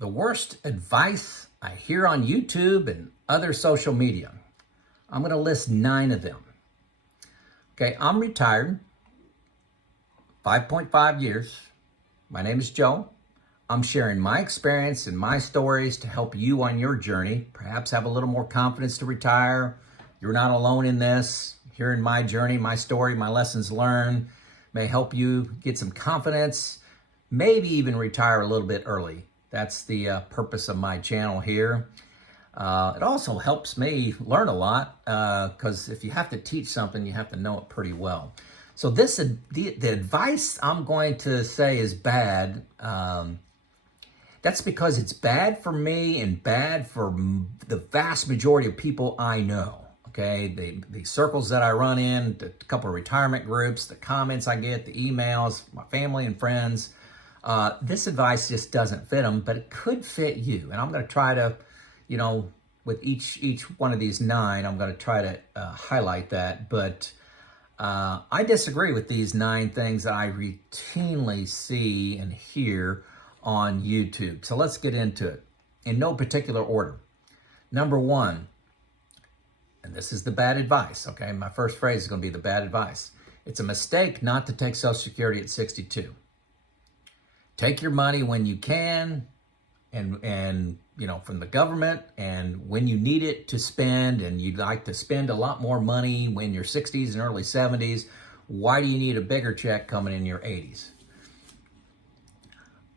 The worst advice I hear on YouTube and other social media. I'm going to list 9 of them. Okay, I'm retired, 5.5 years. My name is Joe. I'm sharing my experience and my stories to help you on your journey, perhaps have a little more confidence to retire. You're not alone in this. Hearing my journey, my story, my lessons learned may help you get some confidence, maybe even retire a little bit early. That's the purpose of my channel here. It also helps me learn a lot because if you have to teach something, you have to know it pretty well. So the advice I'm going to say is bad. That's because it's bad for me and bad for the vast majority of people I know. Okay, the circles that I run in, the couple of retirement groups, the comments I get, the emails, my family and friends. This advice just doesn't fit them, but it could fit you. And I'm going to try to, with each one of these 9, I'm going to try to highlight that. But I disagree with these 9 things that I routinely see and hear on YouTube. So let's get into it in no particular order. Number 1, and this is the bad advice, okay? My first phrase is going to be the bad advice. It's a mistake not to take Social Security at 62. Take your money when you can and from the government, and when you need it to spend, and you'd like to spend a lot more money when you're 60s and early 70s, why do you need a bigger check coming in your 80s?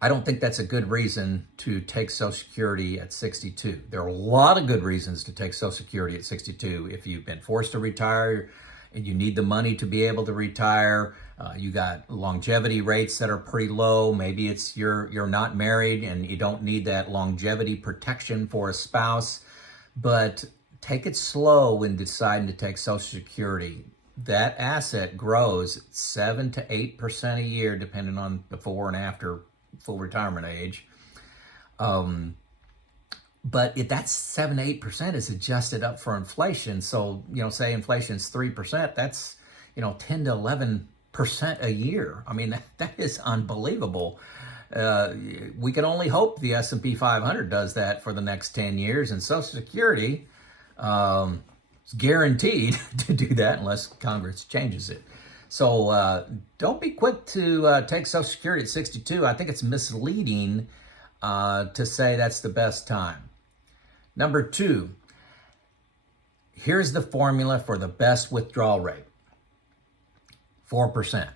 I don't think that's a good reason to take Social Security at 62. There are a lot of good reasons to take Social Security at 62. If you've been forced to retire and you need the money to be able to retire, you got longevity rates that are pretty low. Maybe it's you're not married and you don't need that longevity protection for a spouse. But take it slow when deciding to take Social Security. That asset grows 7 to 8% a year, depending on before and after full retirement age. But if that's 7 to 8% is adjusted up for inflation. So, say inflation is 3%, that's, 10 to 11% a year. I mean, that is unbelievable. We can only hope the S&P 500 does that for the next 10 years, and Social Security is guaranteed to do that unless Congress changes it. So don't be quick to take Social Security at 62. I think it's misleading to say that's the best time. Number 2, here's the formula for the best withdrawal rate. 4%.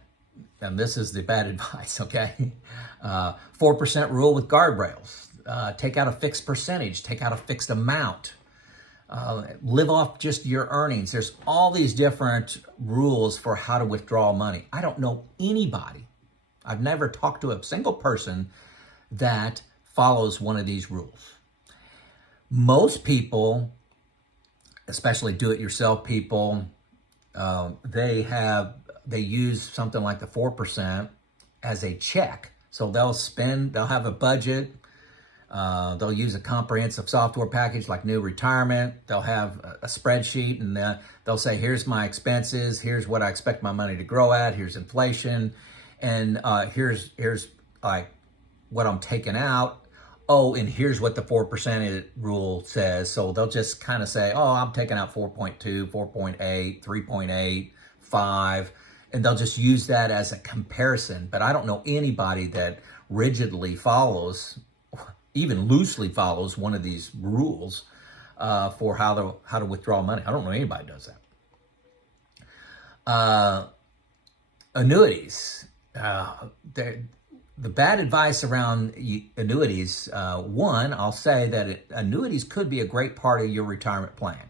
And this is the bad advice, okay? 4% rule with guardrails. Take out a fixed percentage. Take out a fixed amount. Live off just your earnings. There's all these different rules for how to withdraw money. I don't know anybody. I've never talked to a single person that follows one of these rules. Most people, especially do-it-yourself people, they use something like the 4% as a check. So they'll have a budget. They'll use a comprehensive software package like New Retirement. They'll have a spreadsheet, and they'll say, here's my expenses, here's what I expect my money to grow at, here's inflation, and here's like what I'm taking out. Oh, and here's what the 4% rule says. So they'll just kind of say, oh, I'm taking out 4.2, 4.8, 3.8, 5, and they'll just use that as a comparison. But I don't know anybody that rigidly follows, even loosely follows one of these rules for how to withdraw money. I don't know anybody does that. Annuities. The bad advice around annuities, one, I'll say that annuities could be a great part of your retirement plan.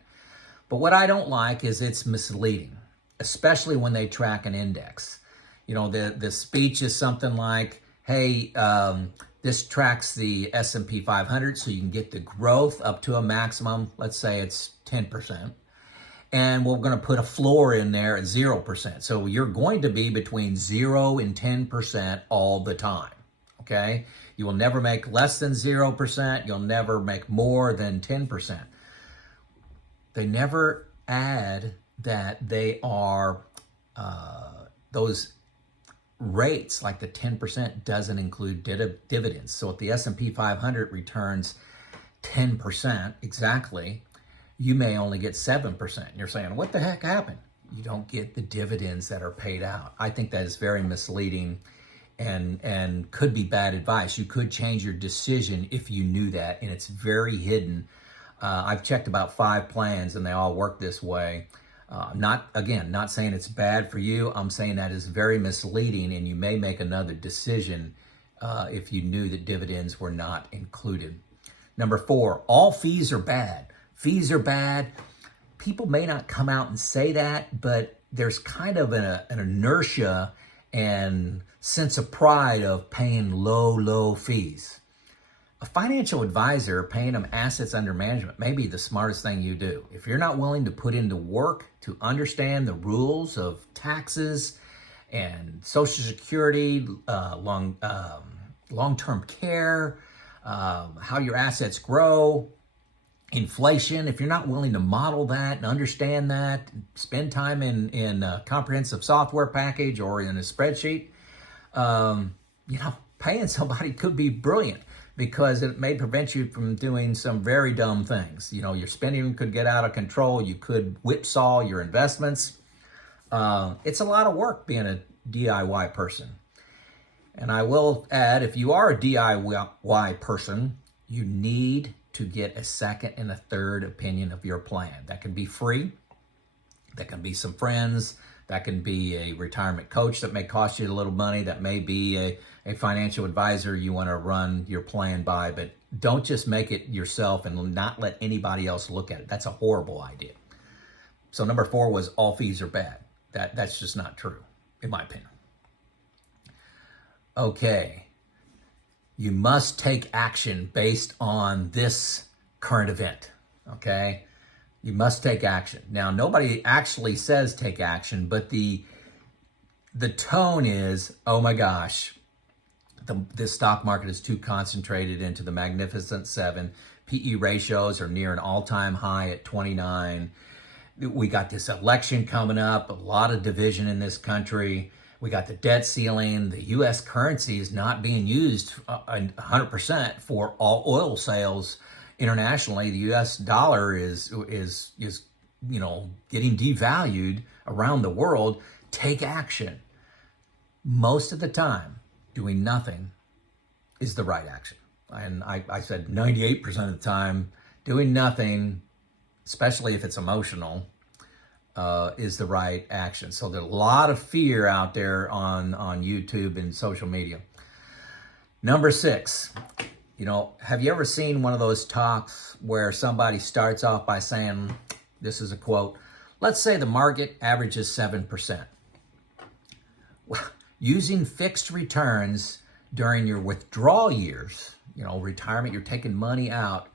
But what I don't like is it's misleading, especially when they track an index. The speech is something like, hey, this tracks the S&P 500, so you can get the growth up to a maximum. Let's say it's 10%. And we're going to put a floor in there at 0%. So you're going to be between 0 and 10% all the time, okay? You will never make less than 0%. You'll never make more than 10%. They never add that they are those rates, like the 10%, doesn't include dividends. So if the S&P 500 returns 10% exactly, you may only get 7%. And you're saying, what the heck happened? You don't get the dividends that are paid out. I think that is very misleading and could be bad advice. You could change your decision if you knew that, and it's very hidden. I've checked about 5 plans and they all work this way. Not saying it's bad for you. I'm saying that is very misleading, and you may make another decision if you knew that dividends were not included. Number 4, all fees are bad. Fees are bad. People may not come out and say that, but there's kind of an inertia and sense of pride of paying low fees. A financial advisor paying them assets under management may be the smartest thing you do. If you're not willing to put into work to understand the rules of taxes and Social Security, long-term care, how your assets grow, inflation, if you're not willing to model that and understand that, spend time in a comprehensive software package or in a spreadsheet, paying somebody could be brilliant, because it may prevent you from doing some very dumb things. Your spending could get out of control. You could whipsaw your investments. It's a lot of work being a DIY person. And I will add, if you are a DIY person, you need to get a second and a third opinion of your plan. That can be free. That can be some friends. That can be a retirement coach that may cost you a little money. That may be a financial advisor you want to run your plan by. But don't just make it yourself and not let anybody else look at it. That's a horrible idea. So number 4 was all fees are bad. That's just not true, in my opinion. Okay. You must take action based on this current event, okay? You must take action. Now, nobody actually says take action, but the tone is, oh my gosh, the stock market is too concentrated into the Magnificent Seven. PE ratios are near an all-time high at 29. We got this election coming up, a lot of division in this country. We got the debt ceiling. The U.S. currency is not being used 100% for all oil sales internationally. The U.S. dollar is getting devalued around the world. Take action. Most of the time, doing nothing is the right action. And I said 98% of the time, doing nothing, especially if it's emotional, is the right action. So there's a lot of fear out there on YouTube and social media. Number 6, have you ever seen one of those talks where somebody starts off by saying, this is a quote, let's say the market averages 7%. Well, using fixed returns during your withdrawal years, retirement, you're taking money out,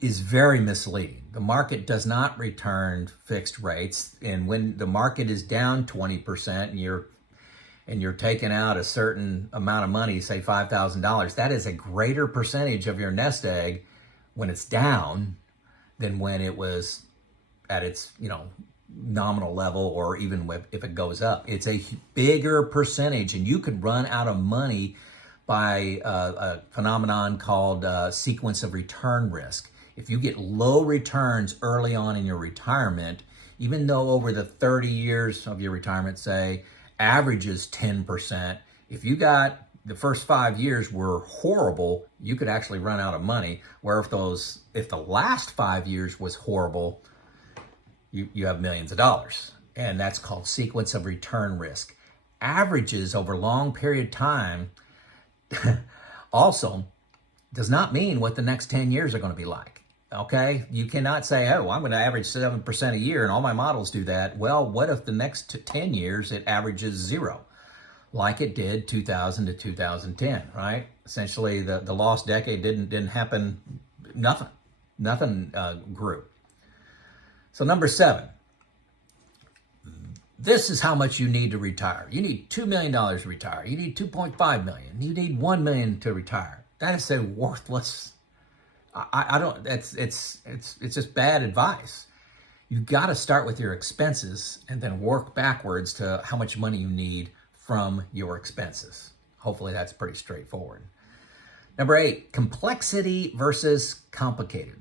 is very misleading. The market does not return fixed rates, and when the market is down 20% and you're taking out a certain amount of money, say $5,000, that is a greater percentage of your nest egg when it's down than when it was at its nominal level, or even if it goes up. It's a bigger percentage, and you could run out of money by a phenomenon called sequence of return risk. If you get low returns early on in your retirement, even though over the 30 years of your retirement, say, averages 10%, if you got the first 5 years were horrible, you could actually run out of money. Where if the last 5 years was horrible, you have millions of dollars. And that's called sequence of return risk. Averages over a long period of time also does not mean what the next 10 years are going to be like. Okay, you cannot say, oh, I'm going to average 7% a year and all my models do that. Well, what if the next 10 years it averages 0, like it did 2000 to 2010, right? Essentially, the lost decade didn't happen. Nothing grew. So number 7, this is how much you need to retire. You need $2 million to retire. You need $2.5 million. You need $1 million to retire. That is a worthless. I don't. It's just bad advice. You've got to start with your expenses and then work backwards to how much money you need from your expenses. Hopefully that's pretty straightforward. Number 8, complexity versus complicated.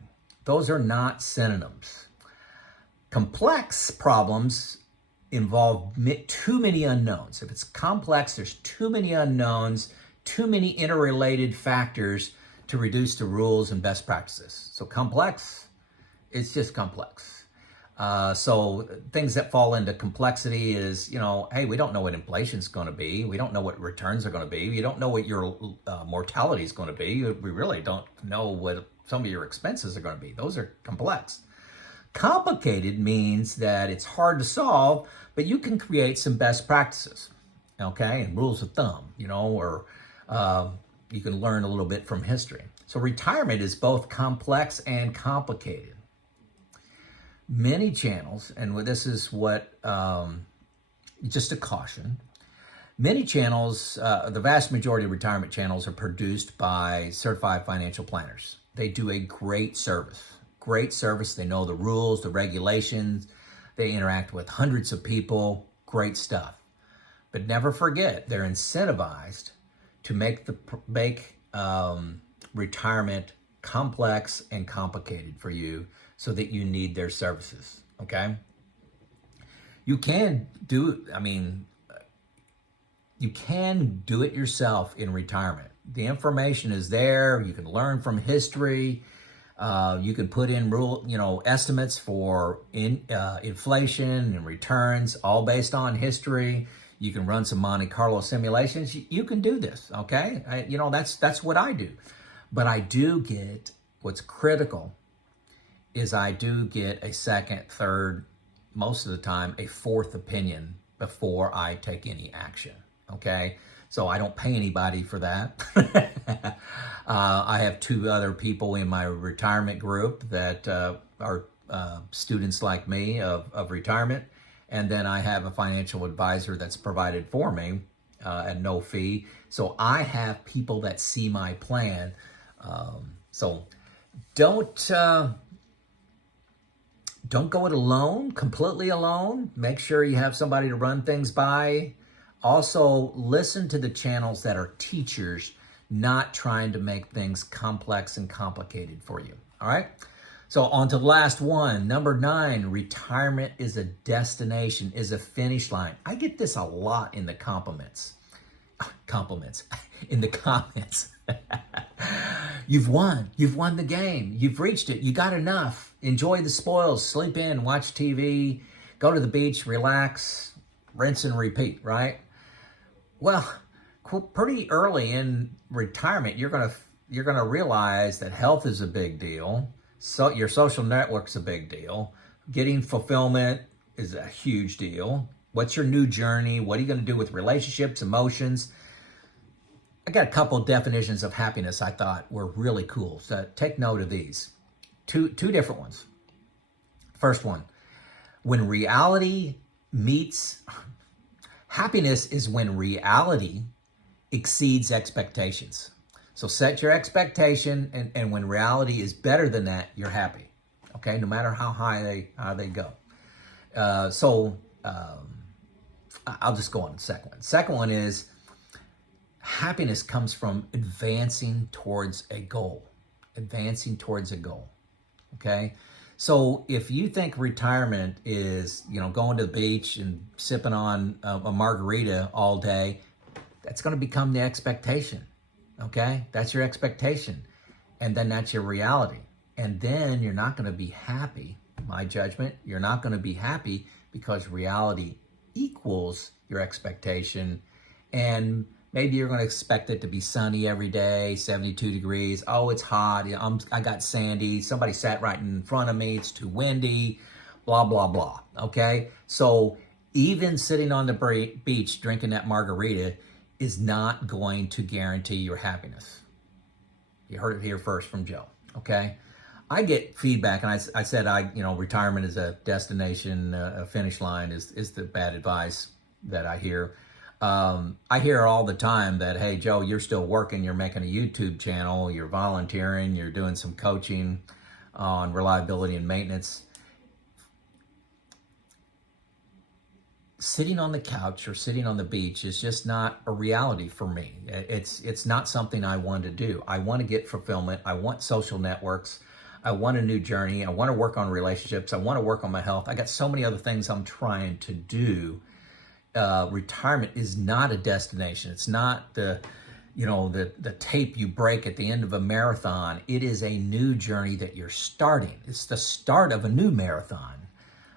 Those are not synonyms. Complex problems involve too many unknowns. If it's complex, there's too many unknowns, too many interrelated factors to reduce to rules and best practices. So complex, it's just complex. So things that fall into complexity is, hey, we don't know what inflation is going to be. We don't know what returns are going to be. You don't know what your mortality is going to be. We really don't know what some of your expenses are going to be. Those are complex. Complicated means that it's hard to solve, but you can create some best practices, okay, and rules of thumb, or you can learn a little bit from history. So retirement is both complex and complicated. Many channels, and this is what, just a caution, many channels, the vast majority of retirement channels are produced by certified financial planners. They do a great service. They know the rules, the regulations. They interact with hundreds of people. Great stuff. But never forget, they're incentivized to make retirement complex and complicated for you so that you need their services, okay? You can do it yourself in retirement. The information is there. You can learn from history. You can put in estimates for inflation and returns, all based on history. You can run some Monte Carlo simulations. You can do this, okay? That's what I do. But I do get, what's critical is I do get a second, third, most of the time, a fourth opinion before I take any action, okay? So I don't pay anybody for that. I have 2 other people in my retirement group that are students like me of retirement. And then I have a financial advisor that's provided for me at no fee. So I have people that see my plan. So don't go it alone, completely alone. Make sure you have somebody to run things by. Also, listen to the channels that are teachers, not trying to make things complex and complicated for you. All right? So on to the last one. Number 9, retirement is a destination, is a finish line. I get this a lot in the in the comments. You've won the game. You've reached it. You got enough. Enjoy the spoils. Sleep in, watch TV, go to the beach, relax, rinse and repeat, right? Well, pretty early in retirement, you're gonna realize that health is a big deal. So your social network's a big deal. Getting fulfillment is a huge deal. What's your new journey? What are you gonna do with relationships, emotions? I got a couple of definitions of happiness I thought were really cool. So take note of these. Two different ones. First one, when reality meets, happiness is when reality exceeds expectations. So set your expectation, and when reality is better than that, you're happy. Okay, no matter how high they go. I'll just go on to the second one. Second one is happiness comes from advancing towards a goal. Okay? So if you think retirement is, going to the beach and sipping on a margarita all day, that's going to become the expectation. Okay? That's your expectation. And then that's your reality. And then you're not going to be happy. My judgment, you're not going to be happy because reality equals your expectation. And maybe you're going to expect it to be sunny every day, 72 degrees. Oh, it's hot. I got sandy. Somebody sat right in front of me. It's too windy, blah, blah, blah. Okay? So even sitting on the beach drinking that margarita is not going to guarantee your happiness. You heard it here first from Joe. Okay? I get feedback, and I said retirement is a destination, a finish line is the bad advice that I hear. I hear all the time that, hey, Joe, you're still working, you're making a YouTube channel, you're volunteering, you're doing some coaching on reliability and maintenance. sitting on the couch or sitting on the beach is just not a reality for me. It's not something I want to do. I want to get fulfillment. I want social networks. I want a new journey. I want to work on relationships. I want to work on my health. I got so many other things I'm trying to do. Retirement is not a destination. It's not the tape you break at the end of a marathon. It is a new journey that you're starting. It's the start of a new marathon.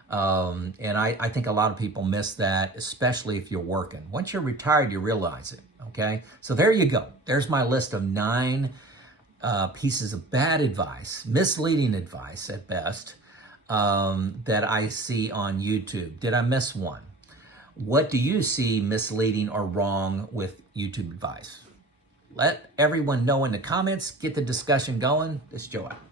And I think a lot of people miss that, especially if you're working. Once you're retired, you realize it, okay? So there you go. There's my list of 9 pieces of bad advice, misleading advice at best, that I see on YouTube. Did I miss one? What do you see misleading or wrong with YouTube advice? Let everyone know in the comments. Get the discussion going. This is Joe out.